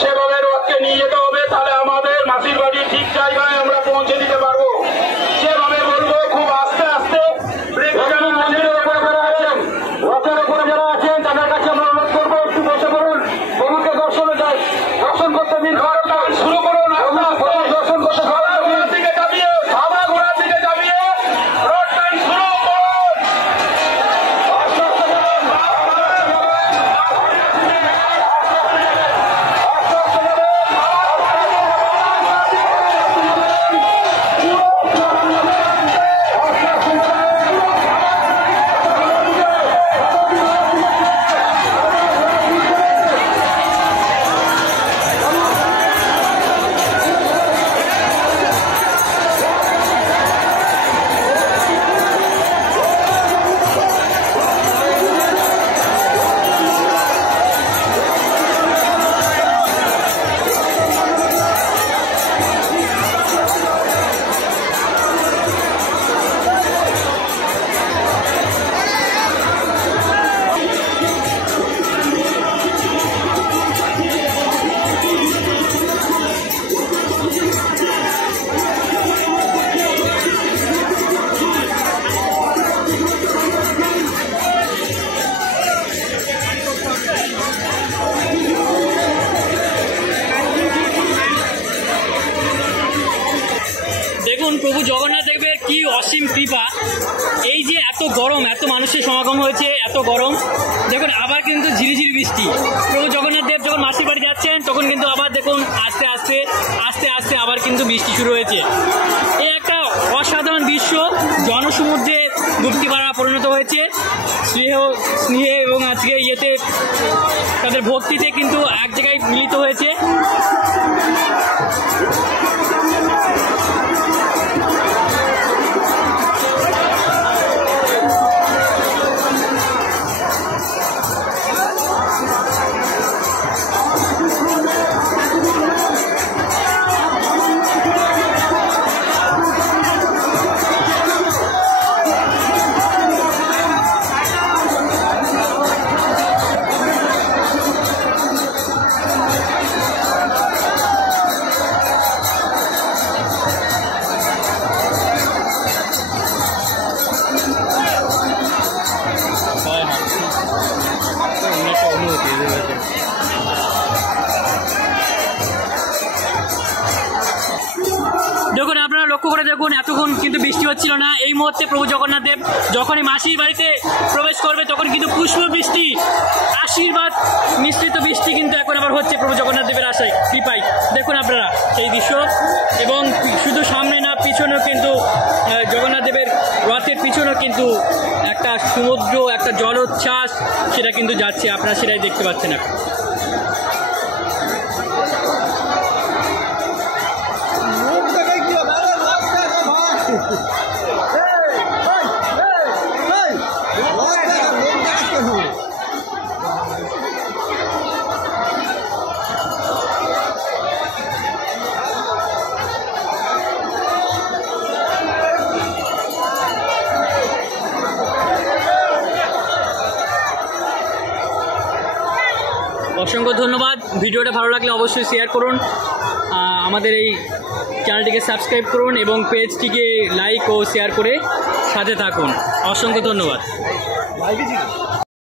সেভাবে রথকে নিয়ে যেতে হবে, তাহলে আমাদের মাসির বাড়ি ঠিক জায়গায় আমরা পৌঁছে দিতে পারবো। সেভাবে বলবো খুব আস্তে আস্তে। রথের উপরে যারা আছেন তাদের কাছে আমরা অনুরোধ করবো একটু বসে পড়ুন, প্রভুকে দর্শনে যাই, দর্শন করতে দিন। শুরু করুন, দর্শন করতে ঘোড়ার দিকে যাবিয়ে, খাওয়া ঘোড়ার দিকে যাবিয়ে রথ টাইম শুরু করুন। দেখুন প্রভু জগন্নাথ দেবের কি অসীম কৃপা। এই যে এত গরম, এত মানুষের সমাগম হয়েছে, এত গরম, দেখুন আবার কিন্তু ঝিরিঝিরি বৃষ্টি। প্রভু জগন্নাথ দেব যখন মাসির বাড়ি যাচ্ছেন তখন কিন্তু আবার দেখুন আস্তে আস্তে আস্তে আস্তে আবার কিন্তু বৃষ্টি শুরু হয়েছে। এই একটা অসাধারণ দৃশ্য, জনসমুদ্রে মুক্তিপাড়া পরিণত হয়েছে। স্নেহে এবং আজকে ইয়েতে তাদের ভক্তিতে কিন্তু এক জায়গায় মিলিত হয়েছে। দেখুন আপনারা লক্ষ্য করে দেখুন, এতক্ষণ কিন্তু বৃষ্টি হচ্ছিল না। এই মুহূর্তে প্রভু জগন্নাথ দেব যখনই মাসির বাড়িতে প্রবেশ করবে তখন কিন্তু পুষ্প বৃষ্টি, আশীর্বাদ মিশ্রিত বৃষ্টি কিন্তু এখন আবার হচ্ছে প্রভু জগন্নাথ দেবের আশায় কৃপায়। দেখুন আপনারা সেই দৃশ্য, এবং শুধু সামনে না পিছনেও কিন্তু জগন্নাথ দেবের রথের পিছনেও কিন্তু একটা সমুদ্র, একটা জলোচ্ছ্বাস সেটা কিন্তু যাচ্ছে, আপনারা সেটাই দেখতে পাচ্ছেন এখন। অসংখ্য ধন্যবাদ। ভিডিওটা ভালো লাগলে অবশ্যই শেয়ার করুন, আমাদের এই চ্যানেলটিকে সাবস্ক্রাইব করুন এবং পেজটিকে লাইক ও শেয়ার করে সাথে থাকুন। অসংখ্য ধন্যবাদ।